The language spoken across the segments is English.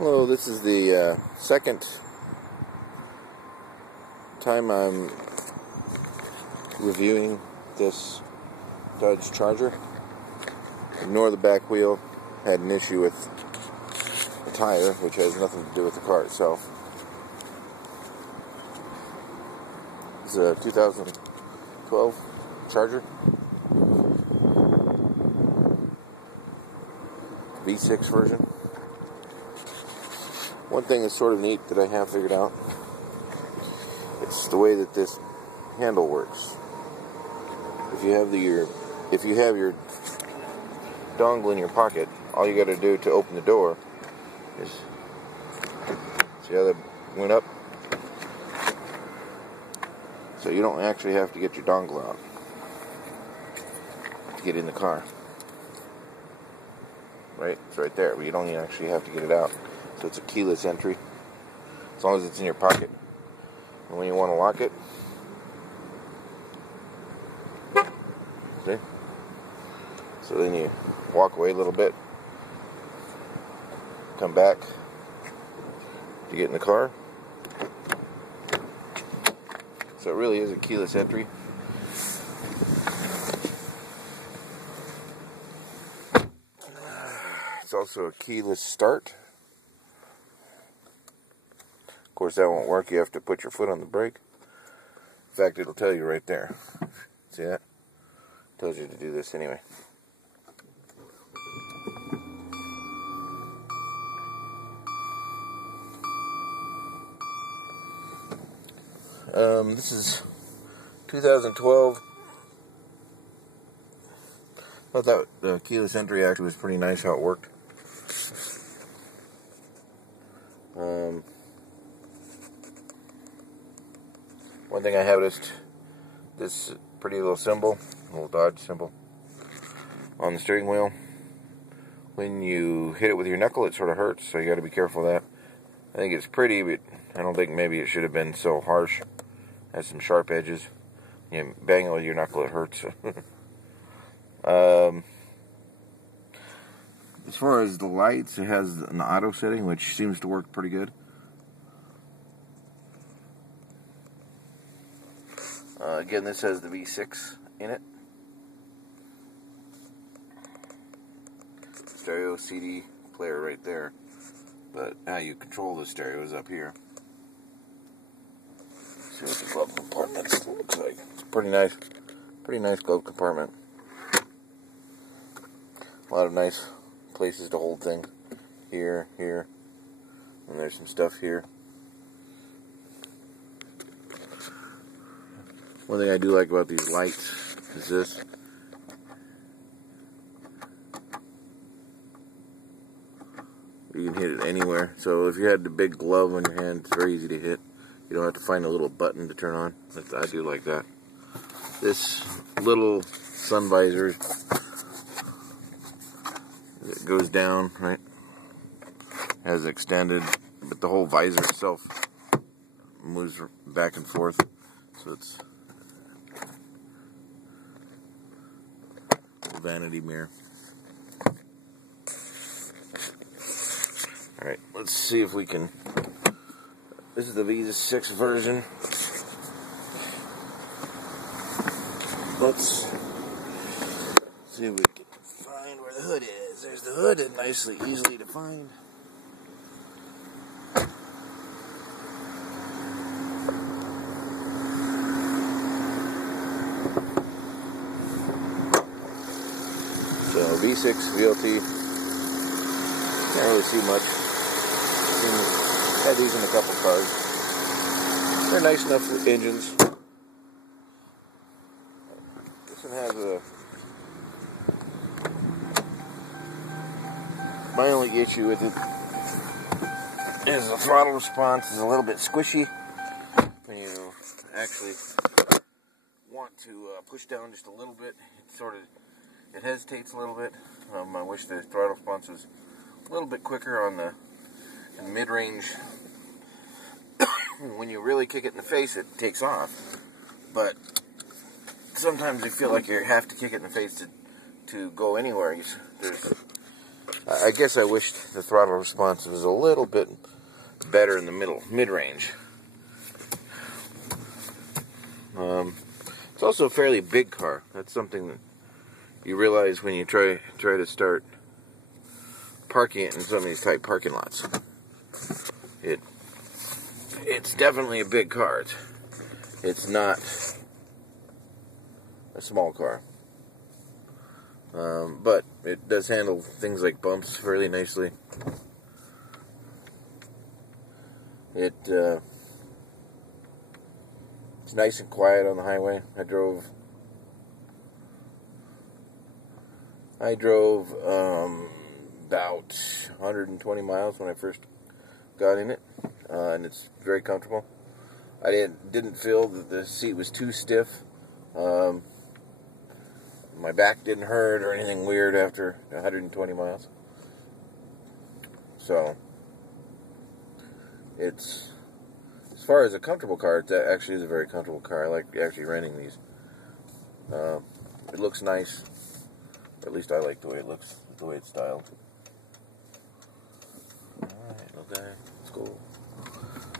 Hello, this is the second time I'm reviewing this Dodge Charger. Ignore the back wheel, had an issue with the tire, which has nothing to do with the car itself. It's a 2012 Charger. V6 version. One thing that's sort of neat that I have figured out, it's the way that this handle works. If you have your dongle in your pocket, all you got to do to open the door is, see how that went up? So you don't actually have to get your dongle out to get in the car. Right? It's right there, but you don't even actually have to get it out. So it's a keyless entry, as long as it's in your pocket. And when you want to lock it, see? So then you walk away a little bit, come back to get in the car. So it really is a keyless entry. It's also a keyless start. Of course, that won't work. You have to put your foot on the brake. In fact, it'll tell you right there. See that? It tells you to do this anyway. This is 2012. I thought that the keyless entry actually was pretty nice how it worked. One thing I noticed, this pretty little symbol, little Dodge symbol, on the steering wheel. When you hit it with your knuckle, it sort of hurts, so you got to be careful of that. I think it's pretty, but I don't think maybe it should have been so harsh. It has some sharp edges. You bang it with your knuckle, it hurts. As far as the lights, it has an auto setting, which seems to work pretty good. Again, this has the V6 in it. Stereo CD player right there. But how you control the stereo is up here. See what the glove compartment looks like. It's pretty nice glove compartment. A lot of nice places to hold things. Here, and there's some stuff here. One thing I do like about these lights is this. You can hit it anywhere. So if you had the big glove on your hand, it's very easy to hit. You don't have to find a little button to turn on. I do like that. This little sun visor, it goes down, right? Has extended, but the whole visor itself moves back and forth. So it's a vanity mirror. Alright, let's see if we can. This is the V6 version. Let's see if we can find where the hood is. There's the hood, and nicely, easily to find. So V6 VLT. Can't really see much. Had these in a couple cars. They're nice enough engines. This one has a. My only issue with it is the throttle response is a little bit squishy when you actually want to push down just a little bit. It hesitates a little bit. I wish the throttle response was a little bit quicker on the mid-range. When you really kick it in the face, it takes off. But sometimes you feel like you have to kick it in the face to go anywhere. There's I guess I wish the throttle response was a little bit better in the mid-range. It's also a fairly big car. That's something that you realize when you try to start parking it in some of these tight parking lots. It's definitely a big car. It's not a small car. But it does handle things like bumps fairly nicely. It's nice and quiet on the highway. I drove about 120 miles when I first got in it, and it's very comfortable. I didn't feel that the seat was too stiff. My back didn't hurt or anything weird after 120 miles. So, as far as a comfortable car, it actually is a very comfortable car. I like actually renting these. It looks nice. At least I like the way it looks, the way it's styled. Alright, little guy, let's go.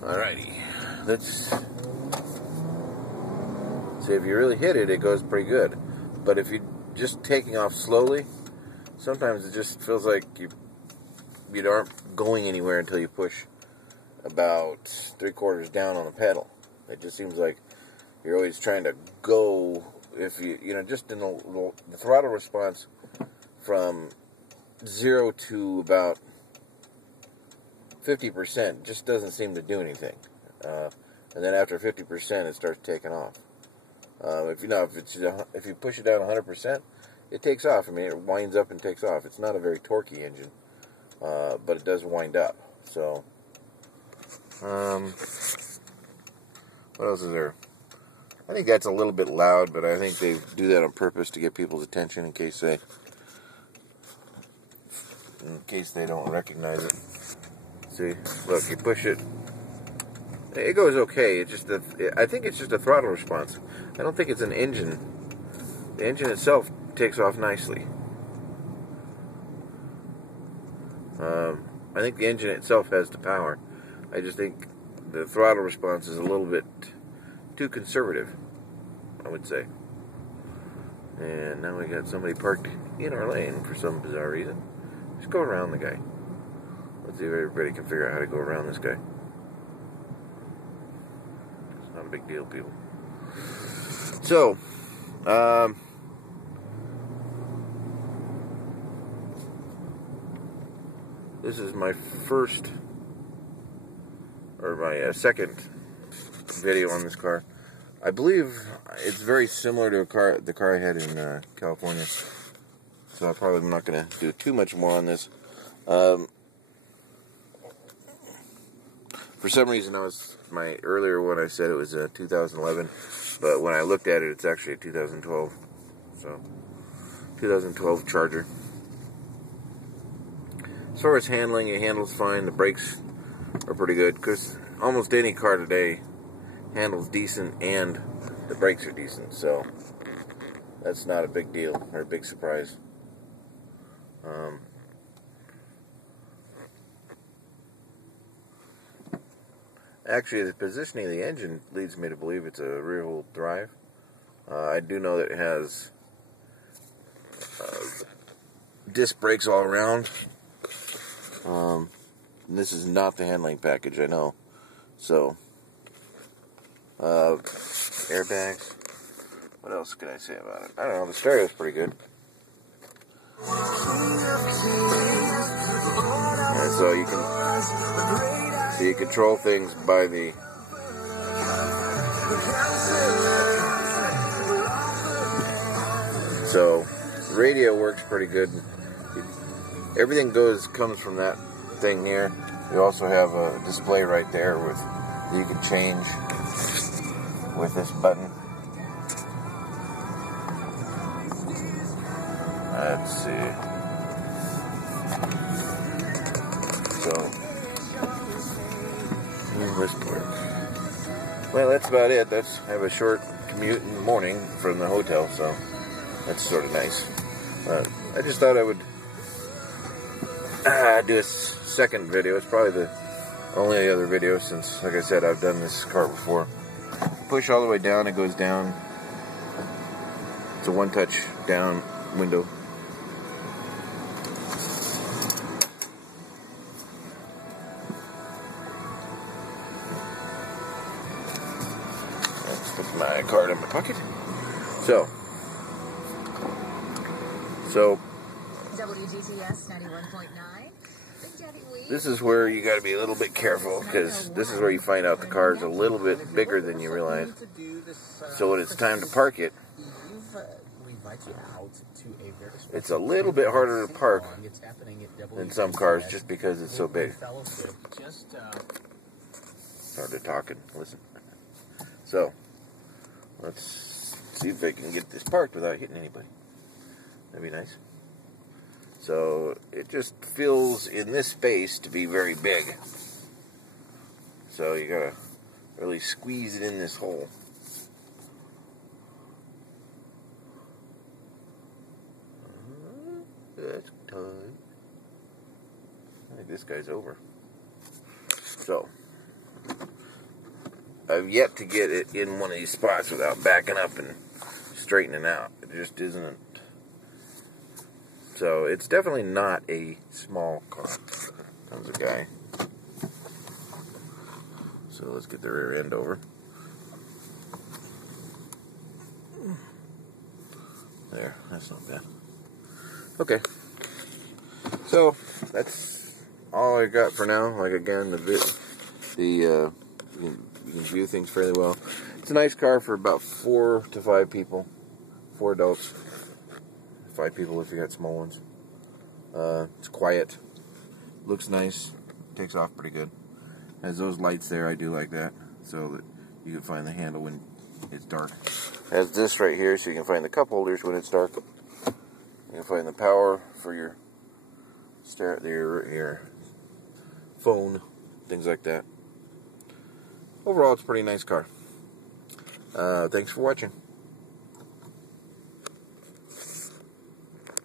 Alrighty, let's see. If you really hit it, it goes pretty good. But if you're just taking off slowly, sometimes it just feels like you aren't going anywhere until you push about 3/4 down on the pedal. It just seems like you're always trying to go. If just in the throttle response from 0 to about 50% just doesn't seem to do anything. And then after 50%, it starts taking off. If you push it down 100%, it takes off. I mean, it winds up and takes off. It's not a very torquey engine, but it does wind up. So, what else is there? I think that's a little bit loud, but I think they do that on purpose to get people's attention in case they don't recognize it. See, look, you push it. It goes okay. I think it's just a throttle response. I don't think it's an engine. The engine itself takes off nicely. I think the engine itself has the power. I just think the throttle response is a little bit too conservative, I would say. And now we got somebody parked in our lane for some bizarre reason. Just go around the guy. Let's see if everybody can figure out how to go around this guy. It's not a big deal, people. So, this is my second video on this car. I believe it's very similar to the car I had in California. So I probably am not going to do too much more on this. For some reason, my earlier one I said it was a 2011, but when I looked at it, it's actually a 2012. So, 2012 Charger. As far as handling, it handles fine. The brakes are pretty good because almost any car today handles decent and the brakes are decent. So, that's not a big deal or a big surprise. Actually, the positioning of the engine leads me to believe it's a rear-wheel drive. I do know that it has disc brakes all around. This is not the handling package, I know. So, airbags. What else can I say about it? I don't know. The stereo's pretty good. And so you control things by the radio works pretty good. Everything comes from that thing here. You also have a display right there that you can change with this button. Let's see. So, this work. Well, that's about it. I have a short commute in the morning from the hotel, so that's sort of nice. I just thought I would do a second video. It's probably the only other video since, like I said, I've done this car before. Push all the way down, it goes down. It's a one-touch down window. Let's put my card in my pocket. So WGTS 91.9. This is where you got to be a little bit careful, because this is where you find out the car is a little bit bigger than you realize. So when it's time to park it, it's a little bit harder to park than some cars just because it's so big. Started talking. Listen. So let's see if they can get this parked without hitting anybody. That'd be nice. So it just feels in this space to be very big. So you gotta really squeeze it in this hole. That's tight. I think this guy's over. So I've yet to get it in one of these spots without backing up and straightening out. It just isn't. So it's definitely not a small car. Comes a guy. So let's get the rear end over. There, that's not bad. Okay. So that's all I got for now. Like again, you can view things fairly well. It's a nice car for about 4 to 5 people, 4 adults. 5 people if you got small ones. It's quiet. Looks nice. Takes off pretty good. Has those lights there. I do like that, so that you can find the handle when it's dark. Has this right here, so you can find the cup holders when it's dark. You can find the power for your phone, things like that. Overall, it's a pretty nice car. Thanks for watching.